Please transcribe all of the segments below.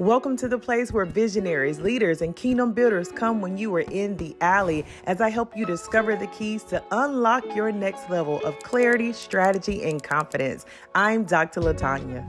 Welcome to the place where visionaries, leaders, and kingdom builders come when you are in the alley as I help you discover the keys to unlock your next level of clarity, strategy, and confidence. I'm Dr. Latanya.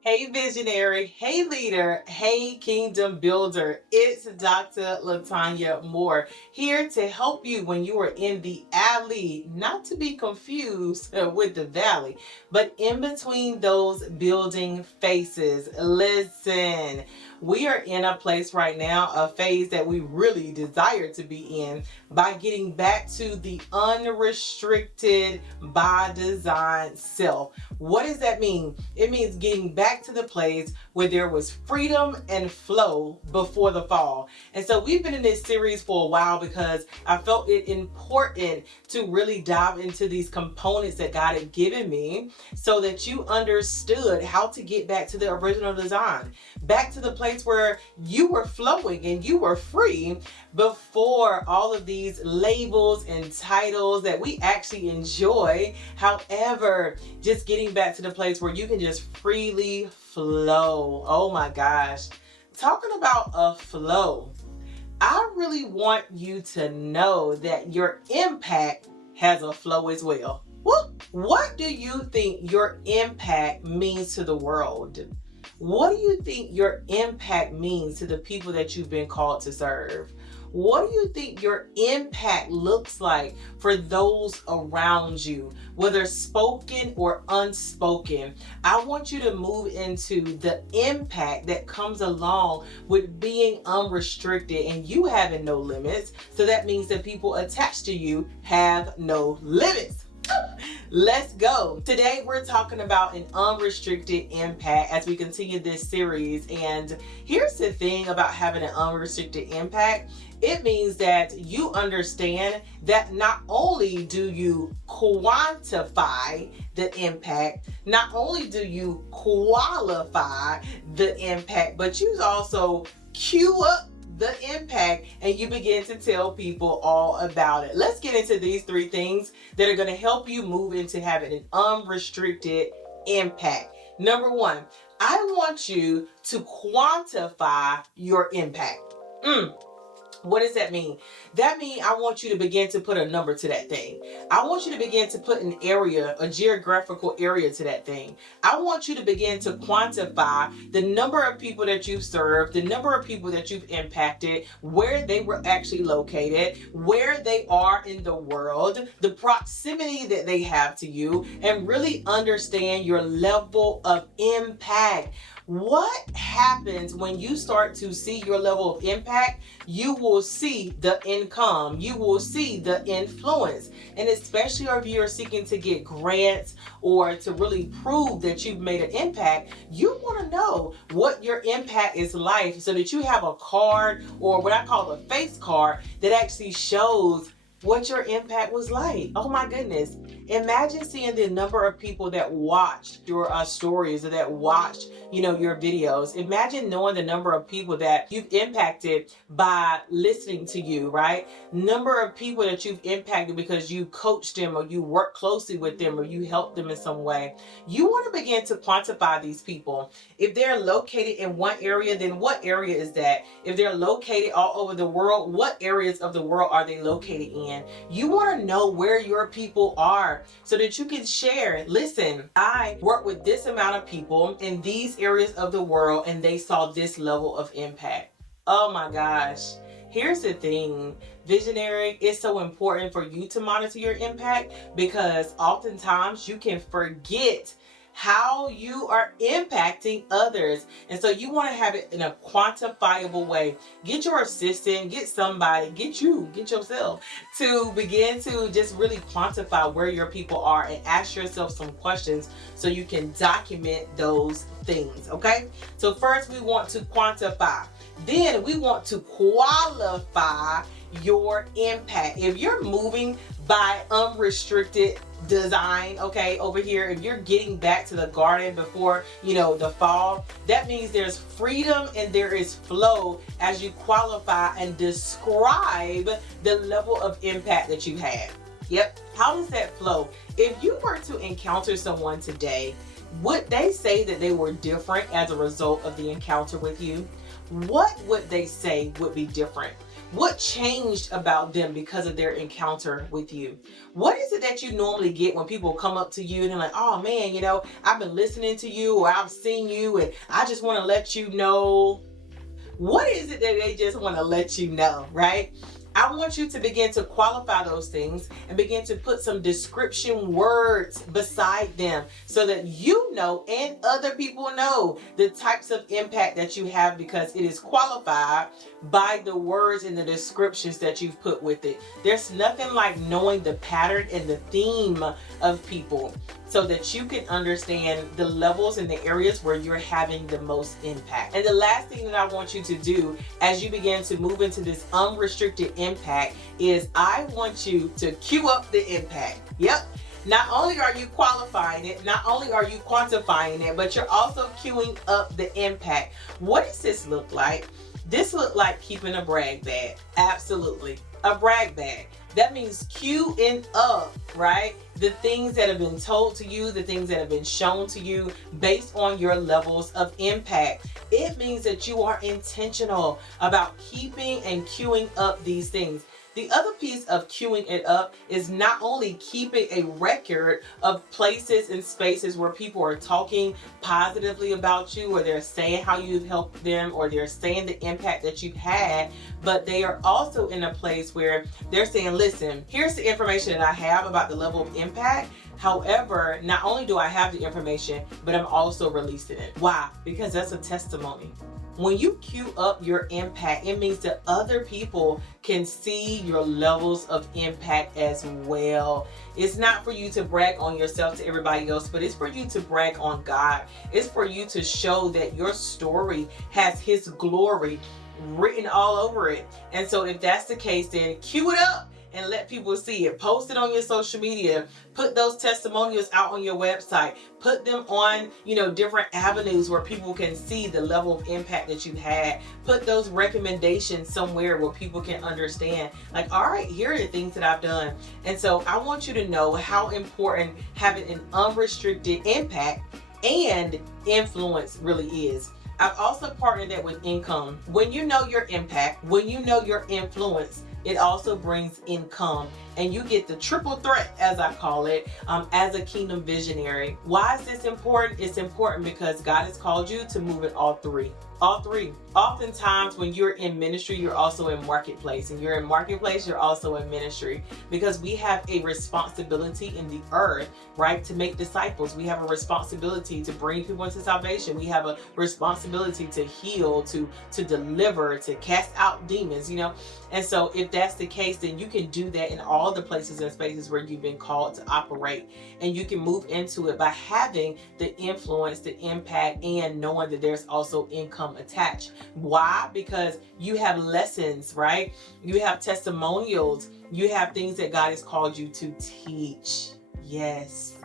Hey visionary, hey leader, hey kingdom builder. It's Dr. Latanya Moore here to help you when you are in the alley, not to be confused with the valley, but in between those building phases. Listen, we are in a place right now, a phase that we really desire to be in by getting back to the unrestricted by design self. What does that mean? It means getting back to the place where there was freedom and flow before the fall. And so we've been in this series for a while because I felt it important to really dive into these components that God had given me so that you understood how to get back to the original design, back to the place where you were flowing and you were free before all of these labels and titles that we actually enjoy. However, just getting back to the place where you can just freely flow. Oh my gosh. Talking about a flow, I really want you to know that your impact has a flow as well. What do you think your impact means to the world? What do you think your impact means to the people that you've been called to serve? What do you think your impact looks like for those around you, whether spoken or unspoken? I want you to move into the impact that comes along with being unrestricted and you having no limits. So that means that people attached to you have no limits. Let's go. Today we're talking about an unrestricted impact as we continue this series. And here's the thing about having an unrestricted impact. It means that you understand that not only do you quantify the impact, not only do you qualify the impact, but you also queue up the impact and you begin to tell people all about it. Let's get into these three things that are going to help you move into having an unrestricted impact. Number one, I want you to quantify your impact. What does that mean? That means I want you to begin to put a number to that thing. I want you to begin to put an area, a geographical area to that thing. I want you to begin to quantify the number of people that you've served, the number of people that you've impacted, where they were actually located, where they are in the world, the proximity that they have to you, and really understand your level of impact. What happens when you start to see your level of impact? You will see the income, you will see the influence. And especially if you're seeking to get grants or to really prove that you've made an impact, you want to know what your impact is like so that you have a card, or what I call a face card, that actually shows what your impact was like. Oh my goodness. Imagine seeing the number of people that watched your stories or that watched, your videos. Imagine knowing the number of people that you've impacted by listening to you, right? Number of people that you've impacted because you coached them or you worked closely with them or you helped them in some way. You want to begin to quantify these people. If they're located in one area, then what area is that? If they're located all over the world, what areas of the world are they located in? You want to know where your people are so that you can share. Listen, I work with this amount of people in these areas of the world and they saw this level of impact. Oh my gosh. Here's the thing, visionary, it's so important for you to monitor your impact because oftentimes you can forget how you are impacting others. And so you want to have it in a quantifiable way. Get your assistant, get somebody, get yourself to begin to just really quantify where your people are and ask yourself some questions so you can document those things, okay? So first we want to quantify. Then we want to qualify your impact. If you're moving by unrestricted design, okay, over here, if you're getting back to the garden before the fall, that means there's freedom and there is flow as you qualify and describe the level of impact that you had. Yep. How does that flow? If you were to encounter someone today, would they say that they were different as a result of the encounter with you? What would they say would be different? What changed about them because of their encounter with you? What is it that you normally get when people come up to you and they're like, oh man, I've been listening to you, or I've seen you and I just want to let you know? What is it that they just want to let you know, right? I want you to begin to qualify those things and begin to put some description words beside them so that you know and other people know the types of impact that you have, because it is qualified by the words and the descriptions that you've put with it. There's nothing like knowing the pattern and the theme of people so that you can understand the levels and the areas where you're having the most impact. And the last thing that I want you to do as you begin to move into this unrestricted impact is I want you to queue up the impact. Yep. Not only are you qualifying it, not only are you quantifying it, but you're also queuing up the impact. What does this look like? This look like keeping a brag bag. Absolutely. A brag bag. That means queuing up, right? The things that have been told to you, the things that have been shown to you based on your levels of impact. It means that you are intentional about keeping and queuing up these things. The other piece of queuing it up is not only keeping a record of places and spaces where people are talking positively about you, or they're saying how you've helped them, or they're saying the impact that you've had, but they are also in a place where they're saying, listen, here's the information that I have about the level of impact. However, not only do I have the information, but I'm also releasing it. Why? Because that's a testimony. When you queue up your impact, it means that other people can see your levels of impact as well. It's not for you to brag on yourself to everybody else, but it's for you to brag on God. It's for you to show that your story has His glory written all over it. And so if that's the case, then queue it up and let people see it. Post it on your social media. Put those testimonials out on your website. Put them on, different avenues where people can see the level of impact that you've had. Put those recommendations somewhere where people can understand, like, all right, here are the things that I've done. And so I want you to know how important having an unrestricted impact and influence really is. I've also partnered that with income. When you know your impact, when you know your influence, it also brings income, and you get the triple threat, as I call it, as a kingdom visionary. Why is this important? It's important because God has called you to move in all three. All three. Oftentimes when you're in ministry, you're also in marketplace, and you're in marketplace, you're also in ministry, because we have a responsibility in the earth, right, to make disciples. We have a responsibility to bring people into salvation. We have a responsibility to heal, to deliver, to cast out demons, And so if that's the case, then you can do that in all the places and spaces where you've been called to operate, and you can move into it by having the influence, the impact, and knowing that there's also income attached. Why? Because you have lessons, right? You have testimonials. You have things that God has called you to teach. Yes.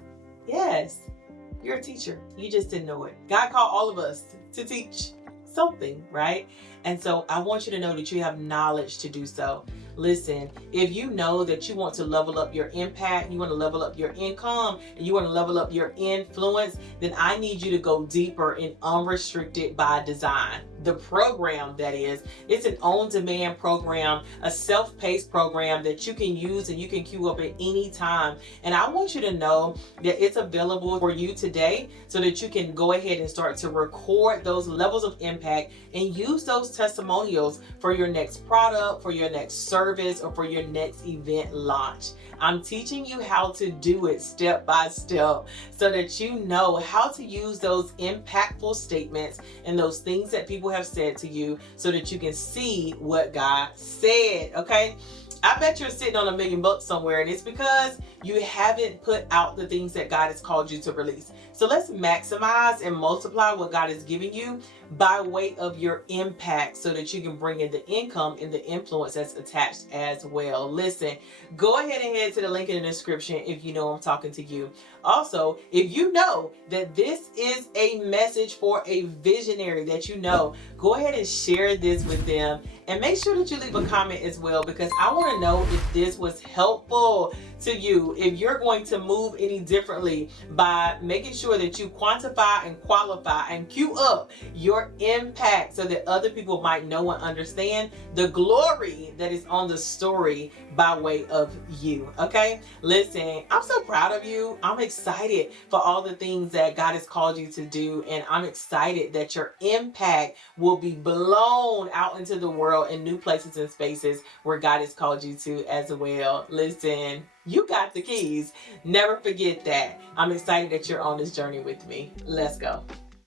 You're a teacher. You just didn't know it. God called all of us to teach something, right? And so I want you to know that you have knowledge to do so. Listen, if you know that you want to level up your impact, you want to level up your income, and you want to level up your influence, then I need you to go deeper in Unrestricted by Design. The program, that is, it's an on-demand program, a self-paced program that you can use and you can queue up at any time. And I want you to know that it's available for you today so that you can go ahead and start to record those levels of impact and use those testimonials for your next product, for your next service, or for your next event launch. I'm teaching you how to do it step by step so that you know how to use those impactful statements and those things that people have said to you so that you can see what God said, okay? I bet you're sitting on $1 million somewhere, and it's because you haven't put out the things that God has called you to release. So let's maximize and multiply what God has given you by way of your impact so that you can bring in the income and the influence that's attached as well. Listen, go ahead and head to the link in the description if you know I'm talking to you. Also, if you know that this is a message for a visionary that you know, go ahead and share this with them, and make sure that you leave a comment as well, because I want to know if this was helpful to you if you're going to move any differently by making sure that you quantify and qualify and queue up your impact so that other people might know and understand the glory that is on the story by way of you. Okay, listen, I'm so proud of you. I'm excited for all the things that God has called you to do, and I'm excited that your impact will be blown out into the world in new places and spaces where God has called you to as well. Listen, you got the keys. Never forget that. I'm excited that you're on this journey with me. Let's go.